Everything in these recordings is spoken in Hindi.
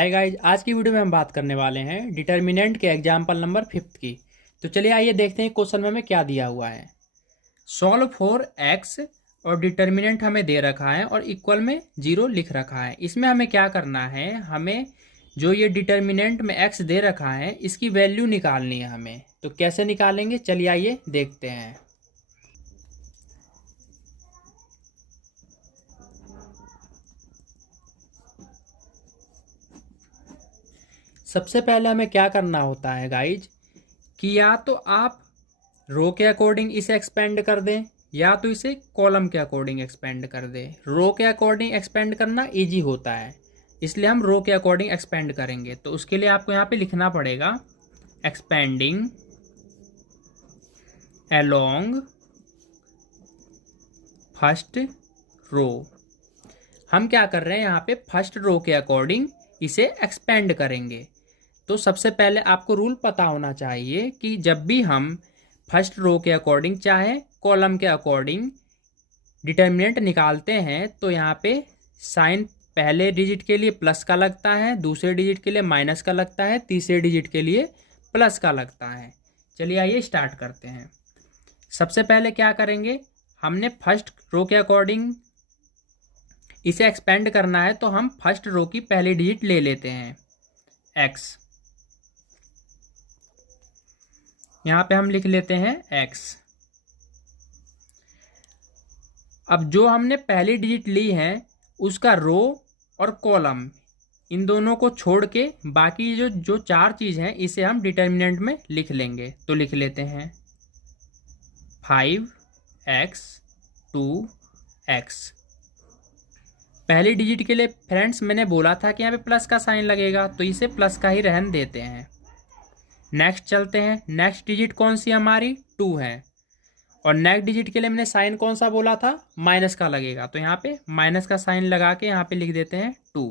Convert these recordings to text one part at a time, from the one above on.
हाय गाइज, आज की वीडियो में हम बात करने वाले हैं डिटर्मिनेंट के एग्जाम्पल नंबर 5 की। तो चलिए आइए देखते हैं क्वेश्चन में हमें क्या दिया हुआ है। सॉल्व फॉर एक्स और डिटर्मिनेंट हमें दे रखा है और इक्वल में 0 लिख रखा है। इसमें हमें क्या करना है, हमें जो ये डिटर्मिनेंट में एक्स दे रखा है इसकी वैल्यू निकालनी है हमें। तो कैसे निकालेंगे, चलिए आइए देखते हैं। सबसे पहले हमें क्या करना होता है गाइज कि या तो आप रो के अकॉर्डिंग इसे एक्सपेंड कर दें या तो इसे कॉलम के अकॉर्डिंग एक्सपेंड कर दें। रो के अकॉर्डिंग एक्सपेंड करना इजी होता है, इसलिए हम रो के अकॉर्डिंग एक्सपेंड करेंगे। तो उसके लिए आपको यहाँ पे लिखना पड़ेगा एक्सपेंडिंग अलोंग फर्स्ट रो। हम क्या कर रहे हैं, यहाँ पे फर्स्ट रो के अकॉर्डिंग इसे एक्सपेंड करेंगे। तो सबसे पहले आपको रूल पता होना चाहिए कि जब भी हम फर्स्ट रो के अकॉर्डिंग चाहे कॉलम के अकॉर्डिंग डिटर्मिनेंट निकालते हैं तो यहाँ पे साइन पहले डिजिट के लिए प्लस का लगता है, दूसरे डिजिट के लिए माइनस का लगता है, तीसरे डिजिट के लिए प्लस का लगता है। चलिए आइए स्टार्ट करते हैं। सबसे पहले क्या करेंगे, हमने फर्स्ट रो के अकॉर्डिंग इसे एक्सपेंड करना है तो हम फर्स्ट रो की पहली डिजिट ले लेते हैं एक्स। यहाँ पे हम लिख लेते हैं एक्स। अब जो हमने पहली डिजिट ली है उसका रो और कॉलम इन दोनों को छोड़ के बाकी जो चार चीज़ हैं इसे हम डिटर्मिनेंट में लिख लेंगे। तो लिख लेते हैं 5x 2x। पहली डिजिट के लिए फ्रेंड्स मैंने बोला था कि यहाँ पे प्लस का साइन लगेगा तो इसे प्लस का ही रहन देते हैं। नेक्स्ट चलते हैं। नेक्स्ट डिजिट कौन सी हमारी 2 है और नेक्स्ट डिजिट के लिए मैंने साइन कौन सा बोला था, माइनस का लगेगा। तो यहाँ पे माइनस का साइन लगा के यहाँ पे लिख देते हैं 2।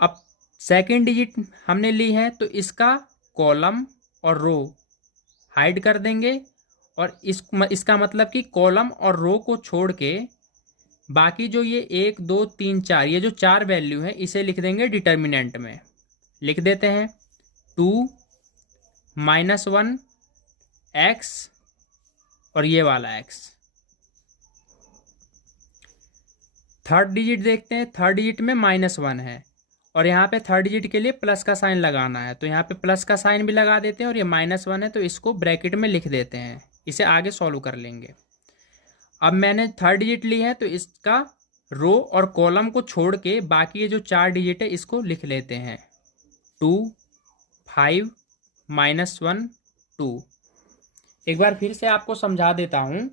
अब सेकंड डिजिट हमने ली है तो इसका कॉलम और रो हाइड कर देंगे और इसका मतलब कि कॉलम और रो को छोड़ के बाकी जो ये 1 2 3 4 ये जो चार वैल्यू है इसे लिख देंगे डिटर्मिनेंट में। लिख देते हैं 2 -1 x और ये वाला x। थर्ड डिजिट देखते हैं। थर्ड डिजिट में -1 है और यहाँ पे थर्ड डिजिट के लिए प्लस का साइन लगाना है तो यहाँ पे प्लस का साइन भी लगा देते हैं और ये -1 है तो इसको ब्रैकेट में लिख देते हैं। इसे आगे सॉल्व कर लेंगे। अब मैंने थर्ड डिजिट ली है तो इसका रो और कॉलम को छोड़ के बाकी ये जो चार डिजिट है इसको लिख लेते हैं 2 5 -1 2। एक बार फिर से आपको समझा देता हूँ।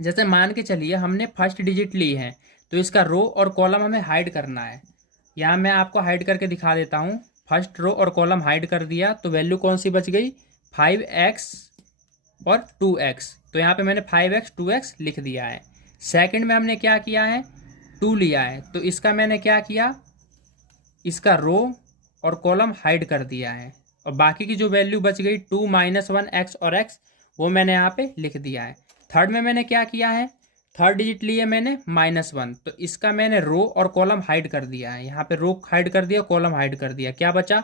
जैसे मान के चलिए हमने फर्स्ट डिजिट ली है तो इसका रो और कॉलम हमें हाइड करना है। यहाँ मैं आपको हाइड करके दिखा देता हूँ। फर्स्ट रो और कॉलम हाइड कर दिया तो वैल्यू कौन सी बच गई, 5x और 2x। तो यहाँ पे मैंने 5x 2x लिख दिया है। सेकंड में हमने क्या किया है, 2 लिया है तो इसका मैंने क्या किया, इसका रो और कॉलम हाइड कर दिया है और बाकी की जो वैल्यू बच गई 2 -1 x और x वो मैंने यहाँ पे लिख दिया है। थर्ड में मैंने क्या किया है, थर्ड डिजिट लिए मैंने -1 तो इसका मैंने रो और कॉलम हाइड कर दिया है। यहाँ पे रो हाइड कर दिया, कॉलम हाइड कर दिया, क्या बचा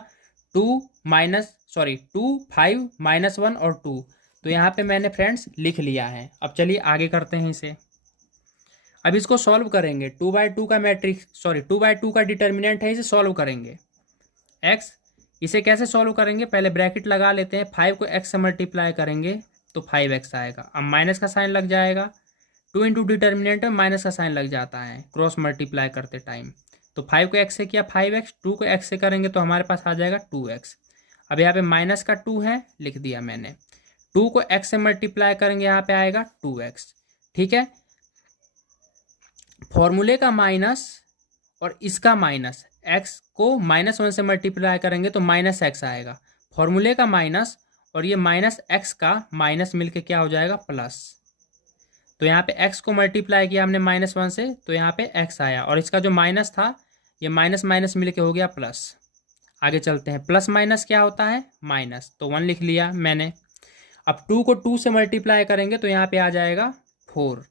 2 5 -1 और 2। तो यहाँ पे मैंने फ्रेंड्स लिख लिया है। अब चलिए आगे करते हैं इसे। अब इसको सॉल्व करेंगे। 2/2 का मैट्रिक्स 2/2 का डिटर्मिनेंट है, इसे सॉल्व करेंगे। x इसे कैसे सॉल्व करेंगे, पहले ब्रैकेट लगा लेते हैं। 5 को x से मल्टीप्लाई करेंगे तो 5x आएगा। अब माइनस का साइन लग जाएगा, 2 इंटू डिटर्मिनेंट में माइनस का साइन लग जाता है क्रॉस मल्टीप्लाई करते टाइम। तो 5 को x से किया 5x, 2 को x से करेंगे तो हमारे पास आ जाएगा 2x। अब यहाँ पे माइनस का 2 है, लिख दिया मैंने। 2 को x से मल्टीप्लाई करेंगे यहाँ पे आएगा 2x। ठीक है, फॉर्मूले का माइनस और इसका माइनस, x को -1 से मल्टीप्लाई करेंगे तो -x आएगा। फॉर्मूले का माइनस और ये -x का माइनस मिलके क्या हो जाएगा, प्लस। तो यहाँ पे x को मल्टीप्लाई किया हमने -1 से तो यहाँ पे x आया और इसका जो माइनस था ये माइनस माइनस मिलके हो गया प्लस। आगे चलते हैं। प्लस माइनस क्या होता है, माइनस, तो 1 लिख लिया मैंने। अब 2 को 2 से मल्टीप्लाई करेंगे तो यहाँ पे आ जाएगा 4।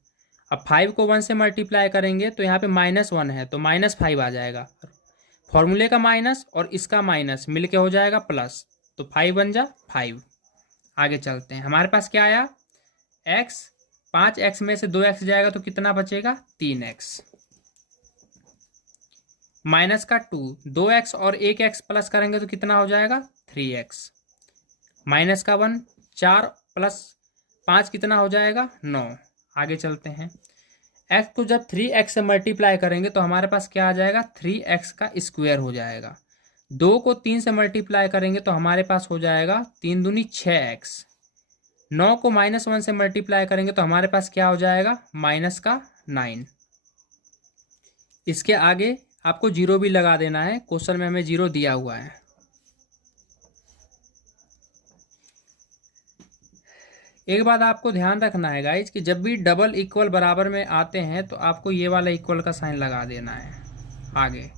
अब 5 को 1 से मल्टीप्लाई करेंगे तो यहाँ पे -1 है तो -5 आ जाएगा। फॉर्मूले का माइनस और इसका माइनस मिलके हो जाएगा प्लस, तो 5 बन जा 5। आगे चलते हैं, हमारे पास क्या आया x, 5x में से 2x जाएगा तो कितना बचेगा 3x, माइनस का 2, 2x और 1x प्लस करेंगे तो कितना हो जाएगा 3x, माइनस का 1, 4 प्लस 5 कितना हो जाएगा 9। आगे चलते हैं, x को जब 3x से मल्टीप्लाई करेंगे तो हमारे पास क्या आ जाएगा 3x का स्क्वायर हो जाएगा। 2 को 3 से मल्टीप्लाई करेंगे तो हमारे पास हो जाएगा 3 दूनी 6x। 9 को -1 से मल्टीप्लाई करेंगे तो हमारे पास क्या हो जाएगा माइनस का 9। इसके आगे आपको 0 भी लगा देना है, क्वेश्चन में हमें 0 दिया हुआ है। एक बात आपको ध्यान रखना है गाइज कि जब भी डबल इक्वल बराबर में आते हैं तो आपको ये वाला इक्वल का साइन लगा देना है। आगे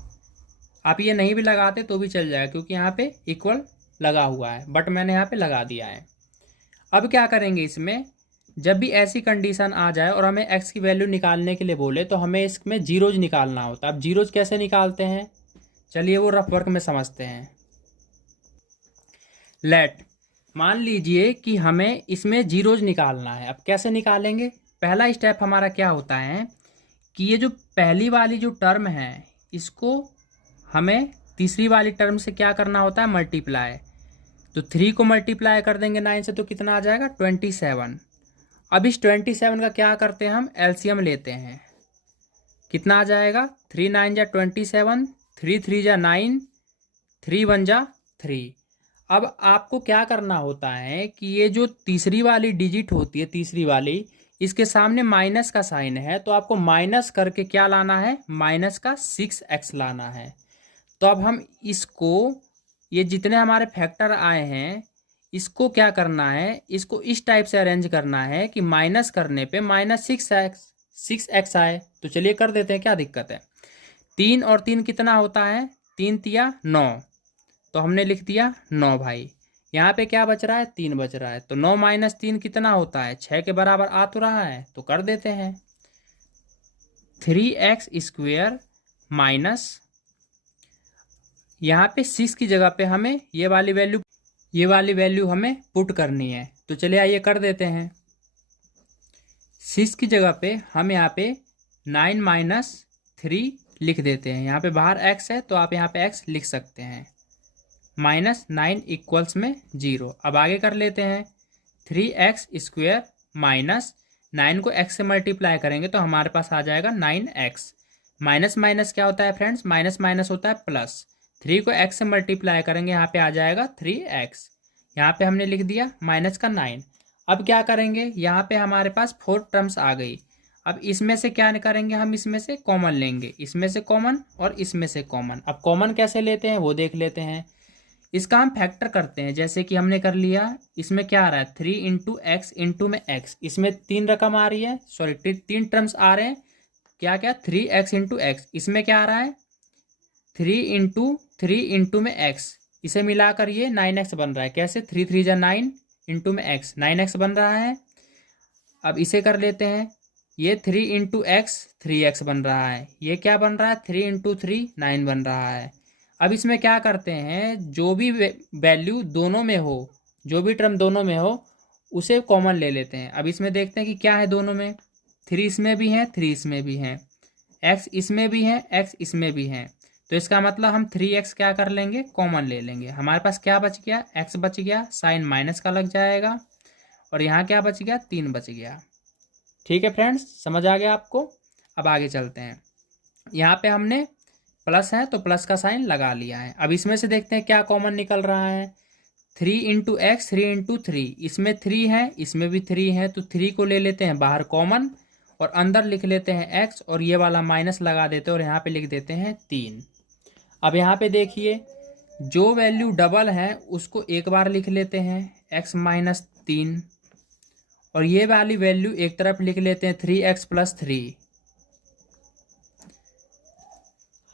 आप ये नहीं भी लगाते तो भी चल जाएगा क्योंकि यहाँ पे इक्वल लगा हुआ है, बट मैंने यहाँ पे लगा दिया है। अब क्या करेंगे, इसमें जब भी ऐसी कंडीशन आ जाए और हमें x की वैल्यू निकालने के लिए बोले तो हमें इसमें जीरोज निकालना होता है। अब जीरोज कैसे निकालते हैं, चलिए वो रफ वर्क में समझते हैं। लेट मान लीजिए कि हमें इसमें जीरोज निकालना है। अब कैसे निकालेंगे, पहला स्टेप हमारा क्या होता है कि ये जो पहली वाली जो टर्म है इसको हमें तीसरी वाली टर्म से क्या करना होता है मल्टीप्लाई। तो 3 को मल्टीप्लाई कर देंगे 9 से तो कितना आ जाएगा 27। अब इस 27 का क्या करते हैं हम एलसीएम लेते हैं, कितना आ जाएगा 3 9 जा 27, 3 3 जा 9, 3 1 जा 3। अब आपको क्या करना होता है कि ये जो तीसरी वाली डिजिट होती है, तीसरी वाली, इसके सामने माइनस का साइन है तो आपको माइनस करके क्या लाना है माइनस का 6x लाना है। तो अब हम इसको, ये जितने हमारे फैक्टर आए हैं इसको क्या करना है, इसको इस टाइप से अरेंज करना है कि माइनस करने पे -6x आए। तो चलिए कर देते हैं, क्या दिक्कत है। 3 और 3 कितना होता है 3 तिया 9, तो हमने लिख दिया 9 भाई। यहाँ पे क्या बच रहा है 3 बच रहा है, तो 9 - 3 कितना होता है 6 के बराबर आ तो रहा है, तो कर देते हैं 3x² माइनस, यहाँ पे 6 की जगह पे हमें ये वाली वैल्यू हमें पुट करनी है। तो चलिए आइए कर देते हैं। 6 की जगह पे हम यहाँ पे 9 - 3 लिख देते हैं। यहाँ पे बाहर x है तो आप यहाँ पे x लिख सकते हैं। -9 इक्वल्स में 0। अब आगे कर लेते हैं 3x² माइनस 9 को x से मल्टीप्लाई करेंगे तो हमारे पास आ जाएगा 9x। माइनस माइनस क्या होता है फ्रेंड्स, माइनस माइनस होता है प्लस। 3 को x से मल्टीप्लाई करेंगे यहाँ पे आ जाएगा 3x। यहाँ पे हमने लिख दिया माइनस का 9। अब क्या करेंगे, यहाँ पे हमारे पास 4 टर्म्स आ गई। अब इसमें से क्या करेंगे, हम इसमें से कॉमन लेंगे, इसमें से कॉमन और इसमें से कॉमन। अब कॉमन कैसे लेते हैं वो देख लेते हैं। इसका हम फैक्टर करते हैं, जैसे कि हमने कर लिया। इसमें क्या आ रहा है 3 × x इंटू में x, इसमें 3 रकम आ रही है, सॉरी 3 टर्म्स आ रहे हैं। क्या क्या 3x × x, इसमें क्या आ रहा है 3 × 3 इंटू में x, इसे मिलाकर ये 9x बन रहा है। कैसे 3 3 जा 9 इंटू में x, 9x बन रहा है। अब इसे कर लेते हैं, ये 3 × x 3x बन रहा है। ये क्या बन रहा है 3 × 3 9 बन रहा है। अब इसमें क्या करते हैं, जो भी वैल्यू दोनों में हो, जो भी टर्म दोनों में हो उसे कॉमन ले लेते हैं। अब इसमें देखते हैं कि क्या है दोनों में, 3 इसमें भी है 3 इसमें भी है, x इसमें भी है x इसमें भी है। तो इसका मतलब हम 3x क्या कर लेंगे कॉमन ले लेंगे। हमारे पास क्या बच गया x बच गया, साइन माइनस का लग जाएगा, और यहाँ क्या बच गया 3 बच गया। ठीक है फ्रेंड्स, समझ आ गया आपको। अब आगे चलते हैं, यहाँ पे हमने प्लस है तो प्लस का साइन लगा लिया है। अब इसमें से देखते हैं क्या कॉमन निकल रहा है। 3 × x 3 × 3, इसमें 3 है इसमें भी 3 है, तो 3 को ले लेते हैं बाहर कॉमन और अंदर लिख लेते हैं x और ये वाला माइनस लगा देते हैं और यहाँ पे लिख देते हैं 3। अब यहाँ पे देखिए जो वैल्यू डबल है उसको एक बार लिख लेते हैं x - 3, और ये वाली वैल्यू एक तरफ लिख लेते हैं 3x + 3।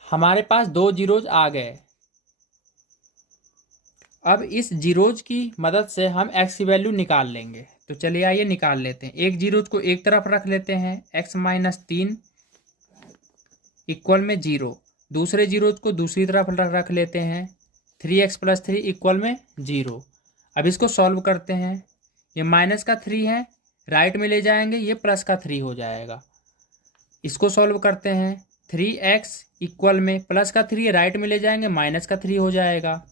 हमारे पास 2 जीरोज आ गए। अब इस जीरोज की मदद से हम x की वैल्यू निकाल लेंगे। तो चलिए आइए निकाल लेते हैं। एक जीरोज को एक तरफ रख लेते हैं, x - 3 इक्वल में 0। दूसरे जीरो को दूसरी तरफ रख लेते हैं। 3x + 3 इक्वल में 0। अब इसको सॉल्व करते हैं। ये माइनस का 3 है, राइट में ले जाएंगे, ये प्लस का 3 हो जाएगा। इसको सॉल्व करते हैं। 3x इक्वल में प्लस का 3 राइट में ले जाएंगे, माइनस का 3 हो जाएगा।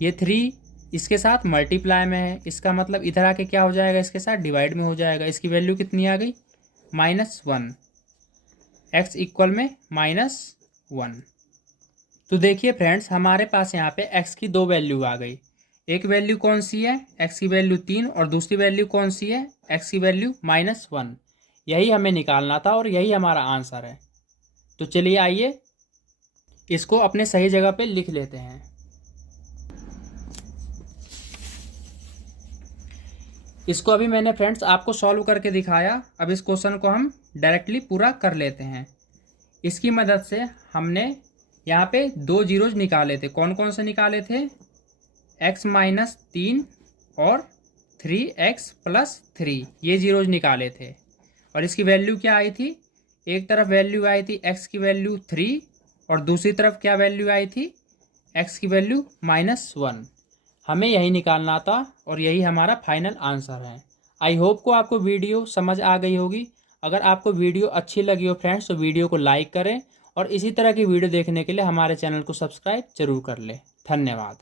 ये 3 इसके साथ मल्टीप्लाई में है, इसका मतलब इधर आके क्या हो जाएगा, इसके साथ डिवाइड में हो जाएगा। इसकी वैल्यू कितनी आ गई, -1। x इक्वल में -1। तो देखिए फ्रेंड्स, हमारे पास यहाँ पे x की दो वैल्यू आ गई। एक वैल्यू कौन सी है, x की वैल्यू 3, और दूसरी वैल्यू कौन सी है, x की वैल्यू -1। यही हमें निकालना था और यही हमारा आंसर है। तो चलिए आइए इसको अपने सही जगह पे लिख लेते हैं। इसको अभी मैंने फ्रेंड्स आपको सॉल्व करके दिखाया। अब इस क्वेश्चन को हम डायरेक्टली पूरा कर लेते हैं। इसकी मदद से हमने यहाँ पे 2 जीरोज निकाले थे। कौन कौन से निकाले थे, x - 3 और 3x + 3, ये जीरोज निकाले थे। और इसकी वैल्यू क्या आई थी, एक तरफ वैल्यू आई थी x की वैल्यू 3 और दूसरी तरफ क्या वैल्यू आई थी, x की वैल्यू -1। हमें यही निकालना था और यही हमारा फाइनल आंसर है। आई होप को आपको वीडियो समझ आ गई होगी। अगर आपको वीडियो अच्छी लगी हो फ्रेंड्स तो वीडियो को लाइक करें और इसी तरह की वीडियो देखने के लिए हमारे चैनल को सब्सक्राइब जरूर कर लें। धन्यवाद।